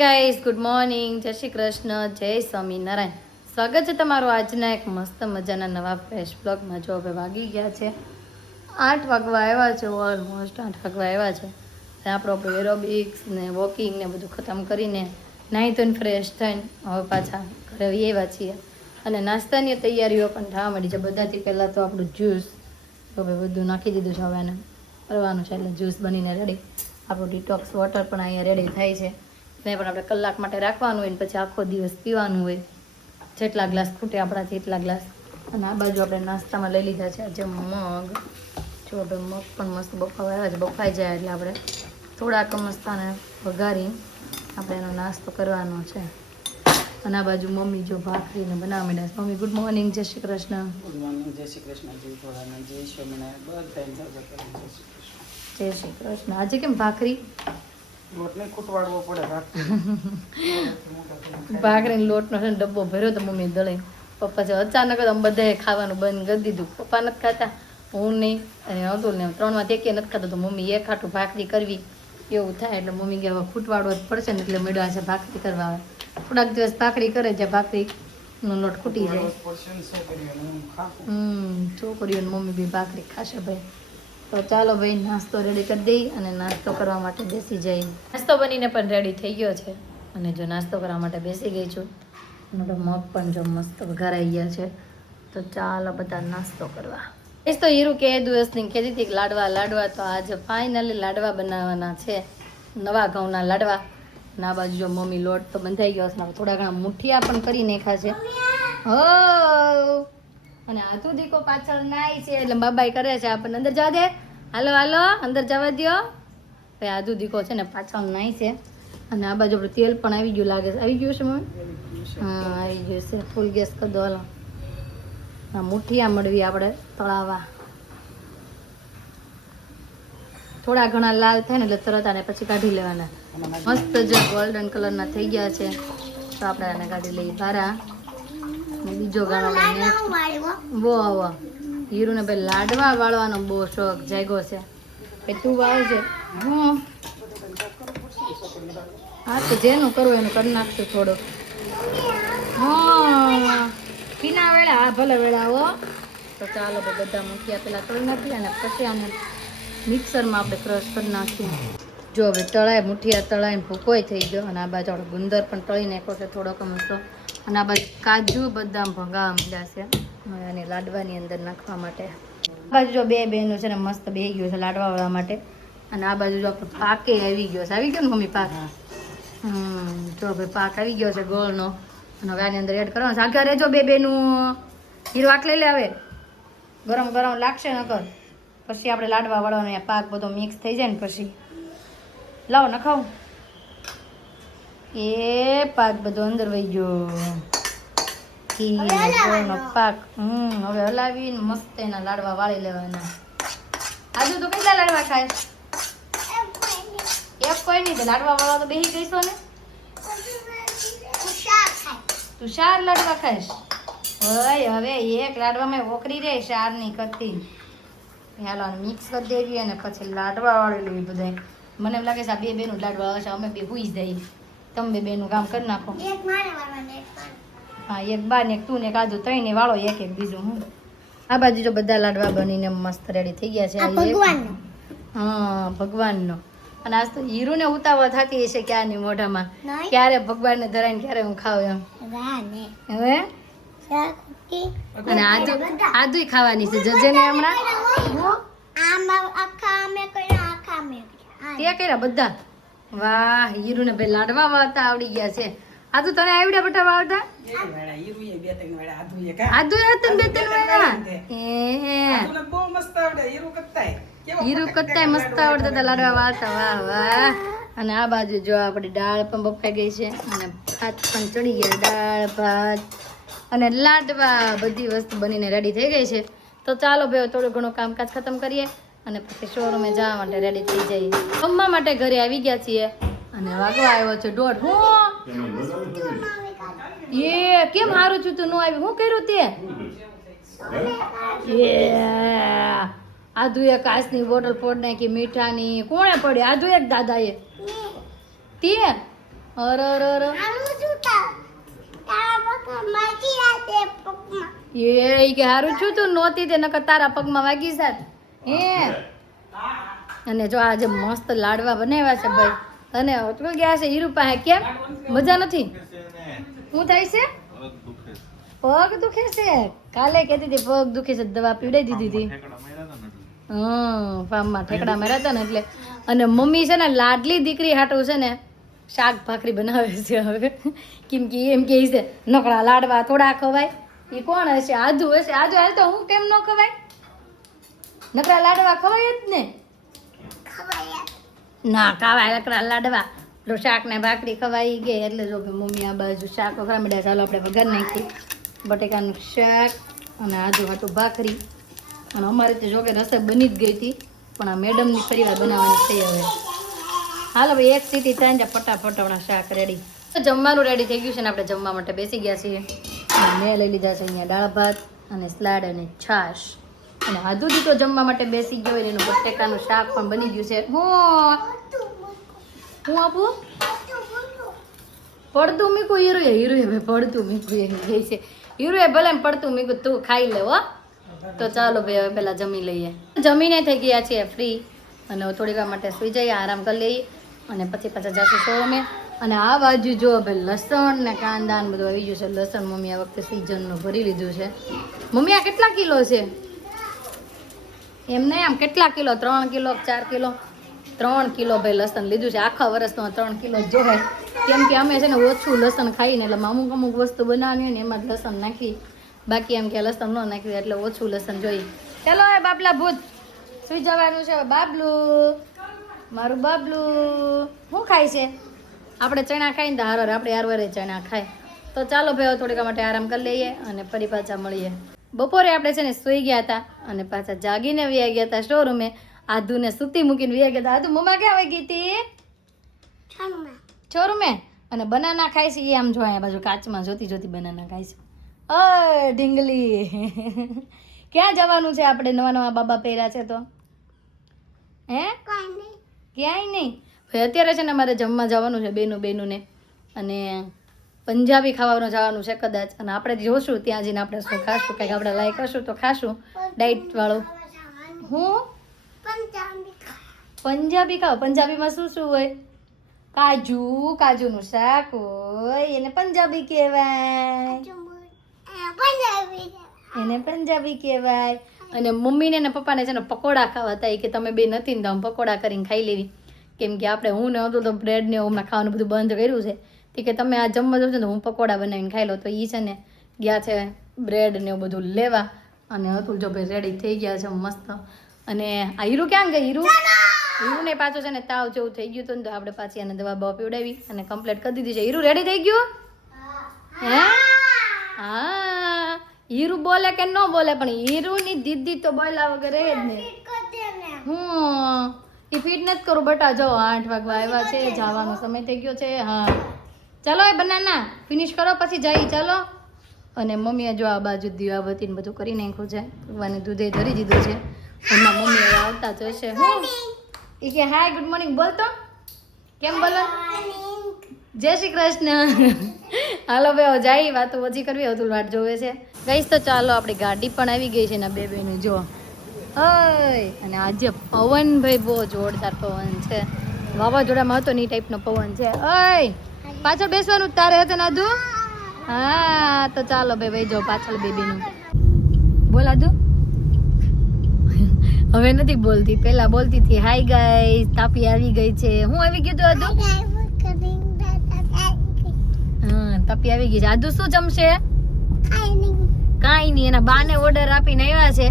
Guys good morning, જય શ્રી કૃષ્ણ, જય સ્વામિનારાયણ. સ્વાગત છે તમારું આજના એક મસ્ત મજાના નવા ફ્રેશ બ્લોગમાં. જો હવે વાગી ગયા છે 8 વાગવા આવ્યા છે, ઓલમોસ્ટ 8 વાગવા આવ્યા છે. આપણું એરોબિક્સ ને વોકિંગ ને બધું ખતમ કરીને નાહી ધોઈને ફ્રેશ થઈને હવે પાછા ઘરે આવ્યા છીએ. અને નાસ્તાની તૈયારીઓ પણ થવા માંડી છે. બધાથી પહેલાં તો આપણું જ્યુસ હવે બધું નાખી દીધું છે, હવે એને કરવાનું છે એટલે જ્યુસ બનીને રેડી. આપણું ડિટોક્સ વોટર પણ અહીંયા રેડી થાય છે. ને પણ આપણે કલાક માટે રાખવાનું હોય ને પછી આખો દિવસ પીવાનું હોય. જેટલા ગ્લાસ ખૂટે આપણાથી એટલા ગ્લાસ. અને આ બાજુ આપણે નાસ્તામાં લઈ લીધા છે આજે મગ. જો આપણે મગ પણ મસ્ત બફાવા આવ્યા છે. બફાઈ જાય એટલે આપણે થોડાક મસ્તાને વઘારી આપણે એનો નાસ્તો કરવાનો છે. અને આ બાજુ મમ્મી જો ભાખરીને બનાવવા માંડ્યા છે. મમ્મી ગુડ મોર્નિંગ, જય શ્રી કૃષ્ણ. ગુડ મોર્નિંગ, જય શ્રી કૃષ્ણ, જય ભોળાનાથ, જય સ્વામિનારાયણ. બધા જય શ્રી કૃષ્ણ. આજે કેમ ભાખરી? લોટને કૂટવાડવો પડે. ભાખરીનો લોટનો છે ને ડબ્બો ભર્યો તો મમ્મી દળે. પપ્પા છે અચાનક જ અમે બધાએ ખાવાનું બંધ કરી દીધું. પપ્પા નથી ખાતા, હું નહીં અને અતુલ ને 3માંથી એકે નથી ખાતો. તો મમ્મી એક હાટું ભાખરી કરવી એવું થાય એટલે મમ્મી કે હવે ખૂટવાડવો જ પડશે ને એટલે મેળવા છે ભાખરી કરવા. આવે થોડાક દિવસ ભાખરી કરે છે, ભાખરીનો લોટ ખૂટી જાય. છોકરીઓને મમ્મી બી ભાખરી ખાશે ભાઈ. તો ચાલો ભાઈ નાસ્તો રેડી કરી દઈ અને નાસ્તો કરવા માટે બેસી જઈએ. નાસ્તો બનીને પણ રેડી થઈ ગયો છે અને જો નાસ્તો કરવા માટે બેસી ગઈ છું. મોટો મગ પણ જો મસ્ત વઘારાઈ ગયા છે. તો ચાલો બધા નાસ્તો કરવા. એ તો હીરું કે દિવસની કહેતી હતી લાડવા તો આજે ફાઇનલી લાડવા બનાવવાના છે. નવા ઘઉંના લાડવા. ના બાજુ જો મમ્મી લોટ તો બંધાઈ ગયો છે, થોડા ઘણા મુઠિયા પણ કરી નાખ્યા છે. હો અને આધુ દીકો પાછળ નાય છે એટલે બાબાઈ કરે છે આપણને અંદર જવા દે. હાલો હાલો અંદર જવા દો ભાઈ. આધુ દીકો છે ને પાછળ નાય છે. અને આ બાજુ આપણું તેલ પણ આવી ગયું લાગે છે. આવી ગયું છે મમ્મી? હા આવી ગયું છે. ફૂલ ગેસ કરી દો. હાલો હા મુઠિયા મળવી આપણે તળાવા. થોડા ઘણા લાલ થાય ને એટલે તરત આને પછી કાઢી લેવાના. મસ્ત જે ગોલ્ડન કલરના થઈ ગયા છે તો આપણે આને કાઢી લઈએ બહાર. બીજો ગાળો બહુ આવો હીરુને ભાઈ લાડવા વાળવાનો બહુ શોખ જાગ્યો છે. એ તું વાવજે. હા તો જેનું કરવું એનું કરી નાખશું થોડુંક. હા પીના વેળા હા ભલે વેળા આવો. તો ચાલો ભાઈ બધા મૂકીયા પેલા તળી નાખીએ અને પછી આને મિક્સરમાં આપણે ક્રશ કરી નાખીએ. જો હવે તળાય મુઠિયા તળાઈને ભૂકોય થઈ ગયો. અને આ બાજુ આપણે ગુંદર પણ તળી નાખ્યો છે થોડોક મસ્તો. અને આ બાજુ કાજુ બદામ ભંગાવા માંડ્યા છે અને લાડવાની અંદર નાખવા માટે. આ બાજુ જો બે બહેનો છે ને મસ્ત બેહી ગયો છે લાડવા વાળવા માટે. અને આ બાજુ જો આપણે પાકે આવી ગયો છે. આવી ગયો ને મમ્મી પાક? જો ભાઈ પાક આવી ગયો છે ગોળનો. અને હવે આની અંદર એડ કરવાનો છે. આગળ રહેજો બે બેનું. હીરો આટ લઈ લે હવે. ગરમ ગરમ લાગશે નકર પછી આપણે લાડવા વાળવાનો પાક બધો મિક્સ થઈ જાય ને પછી લાવો નખાવ. એ પાક બધો અંદર વહી ગયો. ઘીનો પાક. હવે હલાવીને મસ્ત એના લાડવા વાળી લેવાના. આજુ તો કેટલા લાડવા ખાય? એક કોઈ નહીં. લાડવા વાળવા તો બેસી ગઈશો ને. તું 4 લાડવા ખાઈશ? હવે એક લાડવામાં ઓકરી રે 4 ની કરતી. હાલો મિક્સ કરી દેવી અને પછી લાડવા વાળી લેવી બધા. મને એમ લાગે છે આ બે બેનું લાડવા હશે. અમે બે હુઈ જઈએ. તમે બે બેનું કામ કરી નાખો. હા એક બા ને એક તું ને એક આજુ 3 વાળો એક એક બીજું હું. આ બાજુ જો બધા લાડવા બનીને મસ્ત રેડી થઈ ગયા છે. હા ભગવાનનો. અને આજ તો હીરુને ઉતાવળ થતી હશે ક્યારની મોઢામાં. ક્યારે ભગવાનને ધરાઈને ક્યારે હું ખાવ એમ. હવે અને આદુ ખાવાની છે જજેને હમણાં. તે કર્યા બધા. વાહ હીરુને ભાઈ લાડવા વાળતા આવડી ગયા છે. આદુ તને આવડ્યા બટા વાળતા? આદુ હતા 2-3 વેળા. હીરુ કરતાય મસ્ત આવડતા હતા લાડવા વાળતા. વાહ વાહ. અને આ બાજુ જો આપણી દાળ પણ બફાઈ ગઈ છે અને ભાત પણ ચડી ગયા. દાળ ભાત અને લાડવા બધી વસ્તુ બનીને રેડી થઈ ગઈ છે. તો ચાલો ભાઈ થોડું ઘણું કામકાજ ખતમ કરીએ અને પછી શોરૂમે જવા માટે રેડી થઈ જઈએ. જમવા માટે ઘરે આવી ગયા છીએ અને વાગવા આવ્યો છે 1:30. હું એ કેમ હારું છું તું ન આવી? શું કર્યું તે? આધુ એક કાચની બોટલ ફોડ નાખી મીઠાની. કોણે પડી? આધુ એક દાદાએ. તે અર અર અર એ કે હારું છું તું નહોતી તે નકર તારા પગમાં વાગી જાત હે. અને જો આજે મસ્ત લાડવા બનાવ્યા છે ભાઈ. અને તું ગયા છે હીરુ પાસે કેમ મજા નથી? શું થાય છે? પગ દુખે છે. કાલે કહેતી હતી પગ દુખે છે, દવા પીવડાવી દીધી હતી. ફાર્મમાં ઠેકડા માર્યા હતા ને એટલે. અને મમ્મી છે ને લાડલી દીકરી હાટું છે ને શાક ભાખરી બનાવે છે હવે. કેમ કે એમ કે છે નકળા લાડવા થોડા ખવાય. એ કોણ હશે? આદુ હશે. આદુ હાલ તો હું કેમ ન ખવાય? નકળા લાડવા ખવાય જ ને. ના ખાવાય નકળા લાડવા. જો શાક ને ભાખરી ખવાઈ ગઈ એટલે જો કે મમ્મી આ બાજુ શાક વઘાર મળ્યા. ચાલો આપણે વઘાર નાખીએ. બટેકાનું શાક અને આદુ હાટું ભાખરી. અને અમારે તો જો કે રસોઈ બની જ ગઈ હતી પણ આ મેડમની ફરીવાર બનાવવાની થઈ હવે. હાલો ભાઈ એક સીટી થાય ને ફટાફટ હમણાં શાક રેડી. જમવાનું રેડી થઈ ગયું છે ને આપણે જમવા માટે બેસી ગયા છીએ. અને મેં લઈ લીધા છે અહીંયા દાળ ભાત અને સલાડ અને છાશ. અને આદુજી તો જમવા માટે બેસી ગયો એનું બટેકાનું શાક પણ બની ગયું છે. હું આપું પડતું મીકું હીરુએ ભાઈ પડતું મીકું એમ કહે છે. હીરુએ ભલે ને પડતું મીકું તું ખાઈ લે હો. તો ચાલો ભાઈ હવે પહેલાં જમી લઈએ. જમીને થઈ ગયા છીએ ફ્રી અને થોડીક વાર માટે સુઈ જઈએ, આરામ કરી લઈએ અને પછી પાછા જશું શોરૂમે. અને આ બાજુ જો ભાઈ લસણ ને કાંદા ને બધું આવી ગયું છે. લસણ મમ્મી આ વખતે સિઝનનું ભરી લીધું છે. મમ્મી આ કેટલા કિલો છે? એમ નહીં આમ કેટલા કિલો? 3 kilo 4 kilo? 3 કિલો ભાઈ લસણ લીધું છે. આખા વર્ષમાં 3 કિલો જોવે. કેમ કે અમે છે ને ઓછું લસણ ખાઈને એટલે અમુક વસ્તુ બનાવીએ ને એમાં જ લસણ નાખી. બાકી એમ કે લસણ ન નાખ્યું એટલે ઓછું લસણ જોઈએ. ચાલો હવે બાબલા ભૂત સુઈ જવાનું છે. બાબલું મારું બાબલું શું ખાય છે? આપણે ચણા ખાઈને તો હારવાર આપણે હારવારે ચણા ખાય. તો ચાલો ભાઈ થોડીક માટે આરામ કરી લઈએ અને ફરી પાછા મળીએ. બપોરે આપણે છે ને સૂઈ ગયા હતા અને પાછા જાગીને વ્યા ગયા હતા શોરૂમે. આદુને સૂતી મૂકીને વ્યા ગયા હતા. આદુ મમ્મા ક્યાં વહી ગઈ હતી? શોરૂમે. અને બનાના ખાય છે એ આમ જો અહીંયા બાજુ કાચમાં જોતી બનાના ખાય છે. અય ઢીંગલી ક્યાં જવાનું છે આપણે? નવા બાબા પહેર્યા છે તો હે ક્યાંય નહીં ભાઈ. અત્યારે છે ને અમારે જમવા જવાનું છે બેનું ને અને પંજાબી ખાવાનું જવાનું છે કદાચ. અને આપણે જોશું ત્યાં જઈને આપણે શું ખાશું, કંઈક આપણે લાઈક કરશું તો ખાશું ડાયટ વાળું. હું પંજાબી ખાવ? પંજાબીમાં શું હોય? કાજુનું શાક હોય એને પંજાબી કહેવાય. એને પંજાબી કહેવાય. અને મમ્મીને ને પપ્પાને છે ને પકોડા ખાવા હતા. કે તમે બે નથી ને તો આમ પકોડા કરીને ખાઈ લેવી. કેમ કે આપણે હું ને હતું તો બ્રેડ ને હમણાં ખાવાનું બધું બંધ કર્યું છે. કે તમે આ જમવા જશો તો હું પકોડા બનાવીને ખાઈ લો. તો એ છે ને ગયા છે બ્રેડ ને એવું બધું લેવા. અને હતું જો ભાઈ રેડી થઈ ગયા છે મસ્ત. અને આ હીરુ ક્યાં ગઈ? હીરુને પાછું છે ને તાવ જેવું થઈ ગયું હતું ને તો આપણે પાછી એને દવા બવા પીવડાવી અને કમ્પ્લીટ કરી દીધી છે. હીરુ રેડી થઈ ગયું? હે હા. હીરુ બોલે કે ન બોલે પણ હીરુની દીદી તો બોલ્યા વગર રહે જ નહીં. એ ફિટ નથી કરું બટા. જો 8 વાગવા આવ્યા છે, જવાનો સમય થઈ ગયો છે. હા ચાલો એ બનાના ફિનિશ કરો પછી જઈ. ચાલો. અને મમ્મીએ જો આ બાજુ દીવાબત્તી ને બધું કરી નાખ્યું છે. ભગવાને દૂધે ધરી દીધું છે. એમાં મમ્મી હવે આવતા જશે. હું એ કે હાય ગુડ મોર્નિંગ બોલતો કેમ બોલો? જય શ્રી કૃષ્ણ. હાલો ભાઈ જાય વાતો ઓછી કરવી હતું વાટ જોવે છે ગઈશ. તો ચાલો આપણી ગાડી પણ આવી ગઈ છે ને બેનું જો. અને આજે પવન ભાઈ બહુ જોરદાર પવન છે. વાવાઝોડામાં હતો ને એ ટાઈપનો પવન છે. પાછળ બેસવાનું તારે હતું ને આદુ? હા તો ચાલો ભાઈ જો પાછળ બેબીનું બોલ આદુ. હવે નથી બોલતી, પેલા બોલતી હતી. હાય ગાઈસ તાપી આવી ગઈ છે. હું આવી ગયું તું આદુ? હા તાપી આવી ગઈ છે. આદુ શું જમશે? કાંઈ નહીં. એના બાને ઓર્ડર આપીને આવ્યા છે.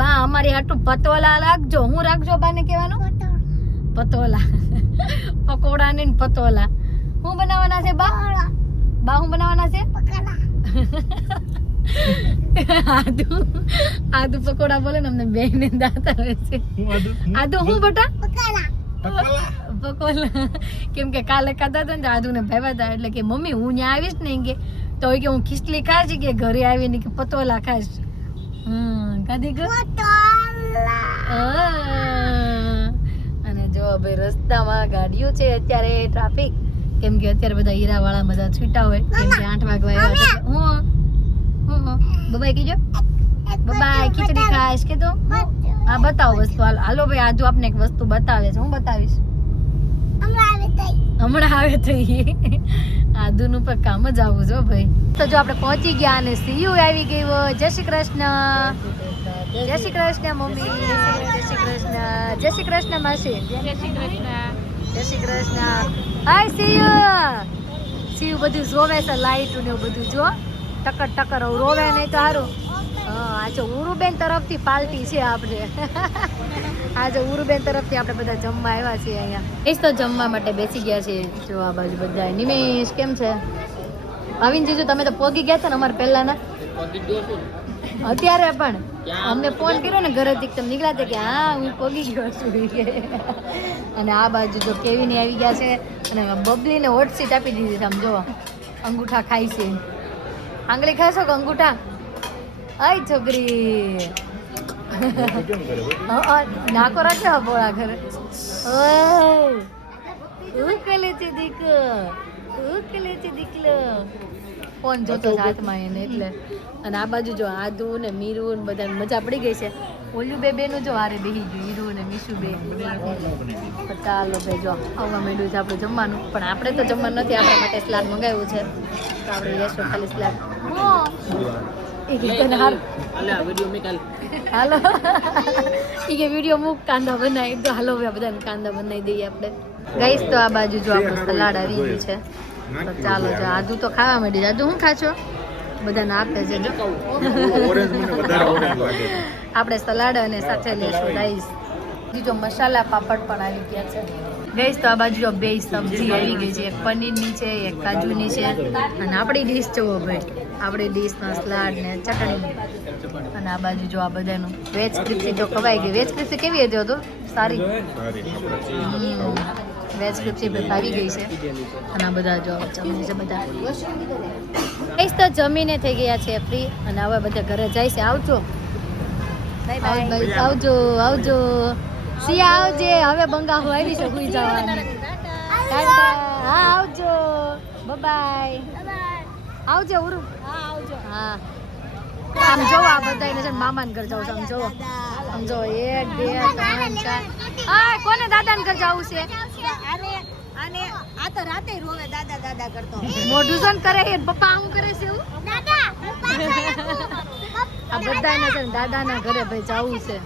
બા અમારી હાટું પતોલા રાખજો. હું રાખજો બાને કહેવાનું? પતોલા. પકોડા ને પતોલા. હું બનાવવાના છે બા? બા હું બનાવવાના છે? આદુ પકોડા બોલે ને અમને બે ને દાંત આવે છે. આદુ હું બટા? પકોડા. કેમ કે કાલે ખાધા હતા ને આદુ ને ભાવ્યા હતા એટલે કે મમ્મી હું ત્યાં આવીશ ને કે તો કે હું ખીચડી ખાશ કે ઘરે આવીને કે પતોલા ખાશ. કાધી ગયો. અને જો ભાઈ રસ્તામાં ગાડીઓ છે અત્યારે ટ્રાફિક. કેમ કે અત્યારે બધા હીરાવાળા બધા છૂટા હોય કેમ કે 8 વાગવા આવ્યા છે હું બબાઈ કીજો બબાઈ ખીચડી ખાઈશ કે તો હા બતાવો વસ્તુ હાલો ભાઈ આજુ આપને એક વસ્તુ બતાવે છે હું બતાવીશ હમણાં આવે તો આદુનું પર કામ જ આવું છો ભાઈ તો જો આપણે પહોંચી ગયા અને સીયુ આવી ગઈ હોય જય શ્રી કૃષ્ણ મમ્મી જય શ્રી કૃષ્ણ માસી જય શ્રી કૃષ્ણ હાય સીયુ બધું જોવે છે લાઈટ ને બધું જો ટકર રોવે નહીં તો સારું હા આજે ઉરુબેન તરફથી પાર્ટી છે આપણે આજે ઉરુબેન તરફથી આપણે બધા જમવા આવ્યા છીએ અહીંયા એ તો જમવા માટે બેસી ગયા છીએ જો આ બાજુ બધા નિમેશ કેમ છે આવીને જીજુ તમે તો પોગી ગયા હતા ને અમારે પહેલાના અત્યારે પણ અમને ફોન કર્યો ને ઘરેથી તમે નીકળ્યા હતા કે હા હું પોગી ગયો છું અને આ બાજુ જો કેવીને આવી ગયા છે અને બબલીને હોટ સીટ આપી દીધી છે આમ જો અંગૂઠા ખાઈ છે આંગળી ખાશો કે અંગૂઠા આય છોકરી નાકો રાખે બોળા ઘરે ઉકલે છે દીકલો ફોન જોતો હાથમાં એને એટલે અને આ બાજુ જો આદુ ને મીરુ ને બધાને મજા પડી ગઈ છે ઓલું બેનું જો હારે બેહી ગયું હીરુ ને મીશુ બે ચાલો બે જો આવવા માંડ્યું છે આપણું જમવાનું પણ આપણે તો જમવાનું નથી આપણા માટે સલાડ મંગાવ્યું છે તો આપણે લેશું ખાલી સલાડ હાલો ઈ કે વિડીયો મૂક કાંદા બનાવી તો હાલો બધાને કાંદા બનાવી દઈએ આપણે ગઈશ તો આ બાજુ જો આપણું સલાડ આવી ગયું છે તો ચાલો જો આદુ તો ખાવા માંડી આદુ શું ખાશો બધાને આપે છે જો આપણે સલાડ અને સાથે લેશું રાઈસ બીજો મસાલા પાપડ પણ આવી ગયા છે ગઈશ તો આ બાજુ બે સબ્જી આવી ગઈ છે એક પનીરની છે એક કાજુની છે અને આપણી ડીશ જોવો ભાઈ આપણી ડીશમાં સલાડ ને ચટણી અને આ બાજુ જો આ બધાનું વેજ ક્રિસ્પી જો ખવાઈ ગઈ વેજ ક્રિસ્પી કેવી હતી તો સારી વેજ ક્રિસ્પી આવી ગઈ છે અને આ બધા જો જમી છે બધા ગઈશ તો જમીને થઈ ગયા છે ફ્રી અને હવે બધા ઘરે જાય છે આવજો આવજો આવજો સિયા આવજે હવે બંગા આવી છે સુઈ જવાની હા આવજો બાય આવજો ઉરુ હા આમ જોવો આ બધાને છે મામાને ઘર જાવ આમ જોવો આમ જો 1 2 3 4 આ કોને દાદાને ઘર જાવું છે અને આ તો રાતે રોવે દાદા કરતો મોઢું સન કરે એ પપ્પા આમ કરે છે એવું દાદા આ બધાને છે દાદાના ઘરે ભાઈ જાવું છે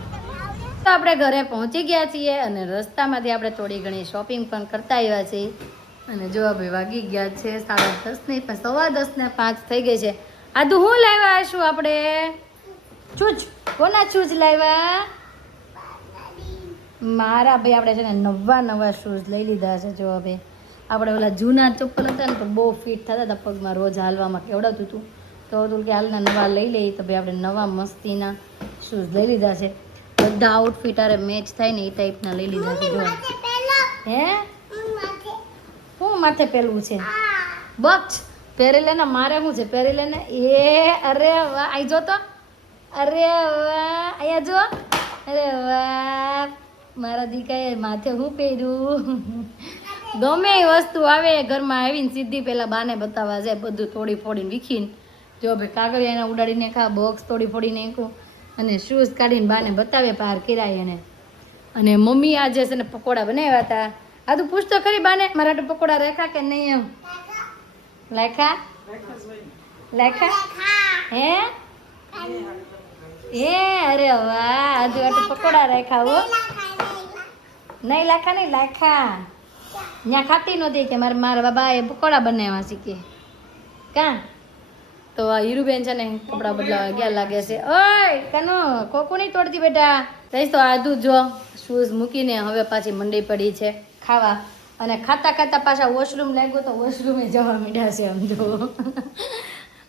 તો આપણે ઘરે પહોંચી ગયા છીએ અને રસ્તામાંથી આપણે થોડી ઘણી શોપિંગ પણ કરતા આવ્યા છીએ અને જો ભાઈ વાગી ગયા છે 10:30 નહીં પણ 10:15 ને 5 થઈ ગઈ છે આદુ હું લાવ્યા છું આપણે ચૂજ કોના ચૂજ લાવ્યા મારા ભાઈ આપણે છે ને નવા શૂઝ લઈ લીધા છે જો હવે આપણે ઓલા જૂના ચપ્પલ હતા ને તો બહુ ફિટ થતા હતા પગમાં રોજ હાલવામાં કેવડાતું હતું તો હતું કે હાલના નવા લઈ લઈએ તો ભાઈ આપણે નવા મસ્તીના શૂઝ લઈ લીધા છે બધા આઉટફિટ આરે મેચ થાય ને એ ટાઈપના લઈ લીધા છે જો હે શું માથે પેલું છે બક્ષ પહેરી લે ને મારે શું છે પહેરી લે ને એ અરે વાહ આઈ જો તો અરે વાહ અહીંયા જો અરે વાહ મારા દીકાએ માથે હું પહેર્યું ગમે એ વસ્તુ આવે ઘરમાં આવીને સીધી પેલા બાને બતાવવા જાય બધું તોડી ફોડીને વીખીને જો ભાઈ કાગળિયા એના ઉડાડીને ખા બોક્સ તોડી ફોડીને નાખ્યું અને શૂઝ કાઢીને બાને બતાવે બહાર કિરાય એને અને મમ્મી આજે છે ને પકોડા બનાવ્યા હતા આ તું પૂછતો ખરી બાને મારા માટે પકોડા રાખ્યા કે નહીં એમ લાખ્યા હે અરે વાહ આજે પકોડા રાખ્યા હો નહીં લાખા નહીં લાખા ત્યાં ખાતી નહોતી કે મારા બાબા એ પકોડા બનાવ્યા શીખે કાં તો આ હીરુબેન છે ને કપડાં બદલાવા ગયા લાગે છે ઓય કાનો કોકું નહીં તોડતી બેટા કહીશ તો આદુ જો શૂઝ મૂકીને હવે પાછી મંડી પડી છે ખાવા અને ખાતા પાછા વોશરૂમ લાગ્યો તો વોશરૂમે જવા માંડ્યા છે આમ જો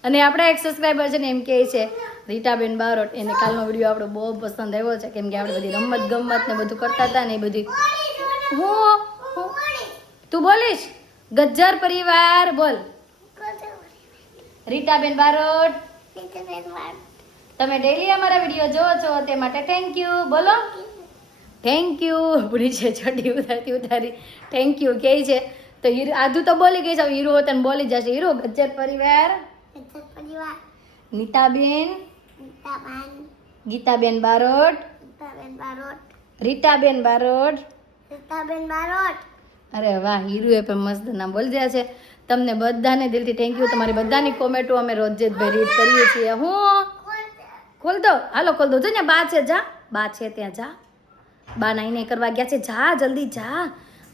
અને આપણા એક સબસ્ક્રાઈબર છે ને એમ કહે છે રીટાબેન બારોટ એને કાલનો વિડીયો આપણો બહુ પસંદ આવ્યો છે કેમ કે આપણે બધી રમત ને બધું કરતા હતા ને એ બધી હું તું બોલીશ ગજ્જર પરિવાર બોલ રીટાબેન બારોટ તમે ડેઈલી અમારા વિડીયો જોવો છો તે માટે થેન્ક યુ બોલો થેન્ક યુ પૂરી છે ચડી ઉતારી થેન્ક યુ કહે છે તો હીરો આધુ તો બોલી ગઈ છે, હવે હીરો હોત ને બોલી જશે. હીરો ગજ્જર પરિવાર, નીતાબેન, ગીતાબેન બારોટ, રીટાબેન બારોટ. અરે વાહ, હીરુએ પણ મસ્ત નામ બોલી રહ્યા છે. તમને બધાને દિલથી થેન્ક યુ. તમારી બધાની કોમેન્ટો અમે રોજ જ રીડ કરીએ છીએ. હું ખોલ દો, હાલો ખોલ દો. જો ને બા છે, જા બા છે ત્યાં જા. બા નાઈને કરવા ગયા છે, જા જલ્દી જા.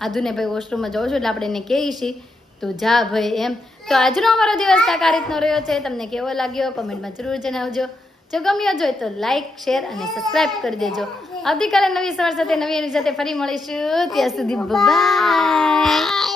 આધુને ભાઈ વોશરૂમમાં જાઉં છું એટલે આપણે એને કહીએ છીએ તો જા ભાઈ એમ. તો આજનો અમારો દિવસ આ રીતનો રહ્યો છે. તમને કેવો લાગ્યો કોમેન્ટમાં જરૂર જણાવજો. જો ગમ્યો જોઈએ તો લાઈક, શેર અને સબસ્ક્રાઇબ કરી દેજો. આવતીકાલે નવી સવાર સાથે નવી એની સાથે ફરી મળીશું. ત્યાં સુધી બાય.